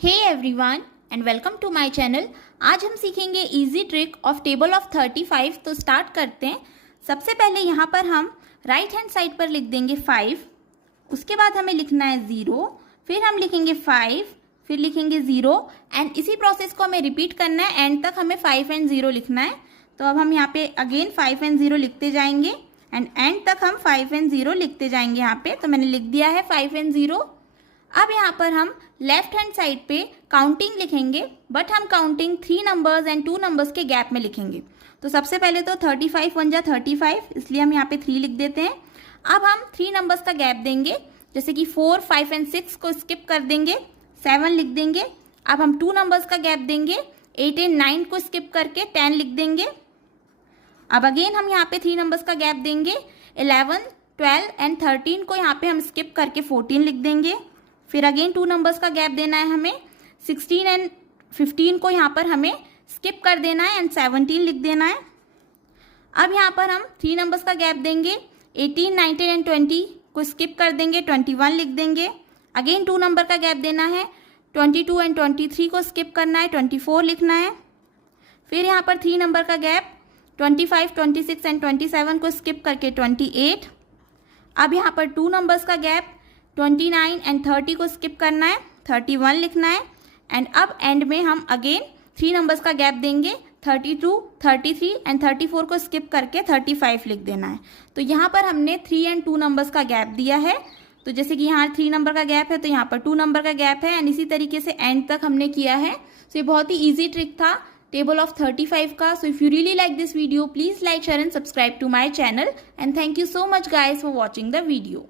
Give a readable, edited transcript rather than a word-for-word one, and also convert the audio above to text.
Hey everyone and welcome to my channel. आज हम सीखेंगे easy trick of table of 35। तो स्टार्ट करते हैं। सबसे पहले यहाँ पर हम राइट हैंड साइड पर लिख देंगे 5, उसके बाद हमें लिखना है 0, फिर हम लिखेंगे 5, फिर लिखेंगे 0 एंड इसी प्रोसेस को हमें रिपीट करना है। एंड तक हमें 5 एंड 0 लिखना है। तो अब हम यहाँ पे अगेन 5 एंड 0 लिखते जाएंगे एंड एंड तक हम 5 एंड 0 लिखते जाएंगे। यहाँ पे तो मैंने लिख दिया है 5 एंड 0। अब यहाँ पर हम लेफ्ट हैंड साइड पे काउंटिंग लिखेंगे, बट हम काउंटिंग 3 नंबर्स एंड 2 नंबर्स के गैप में लिखेंगे। तो सबसे पहले तो 35 1 जा 35, इसलिए हम यहाँ पे 3 लिख देते हैं। अब हम 3 नंबर्स का गैप देंगे, जैसे कि 4 5 एंड 6 को स्किप कर देंगे, 7 लिख देंगे। अब हम 2 नंबर्स का गैप देंगे, 8 एंड 9 को स्किप करके 10 लिख देंगे। अब अगेन हम यहाँ पे 3 नंबर्स का गैप देंगे, 11 12 एंड 13 को यहाँ पे हम स्किप करके 14 लिख देंगे। फिर अगेन 2 नंबर्स का गैप देना है हमें, 16 एंड 15 को यहाँ पर हमें स्किप कर देना है एंड 17 लिख देना है। अब यहाँ पर हम 3 नंबर्स का गैप देंगे, 18 19 एंड 20 को स्किप कर देंगे, 21 लिख देंगे। अगेन 2 नंबर का गैप देना है, 22 एंड 23 को स्किप करना है, 24 लिखना है। फिर यहाँ पर 3 नंबर का गैप, 25 26 एंड 27 को स्किप करके 28। अब यहाँ पर 2 नंबर्स का गैप, 29 एंड 30 को स्किप करना है, 31 लिखना है। एंड अब एंड में हम अगेन 3 नंबर्स का गैप देंगे, 32 33 एंड 34 को स्किप करके 35 लिख देना है। तो यहाँ पर हमने 3 एंड 2 नंबर्स का गैप दिया है। तो जैसे कि यहाँ 3 नंबर का गैप है तो यहाँ पर 2 नंबर का गैप है एंड इसी तरीके से एंड तक हमने किया है। सो ये बहुत ही ईजी ट्रिक था टेबल ऑफ 35 का। So if you really like this video, please like share and subscribe to my channel and thank you so much guys for watching the video.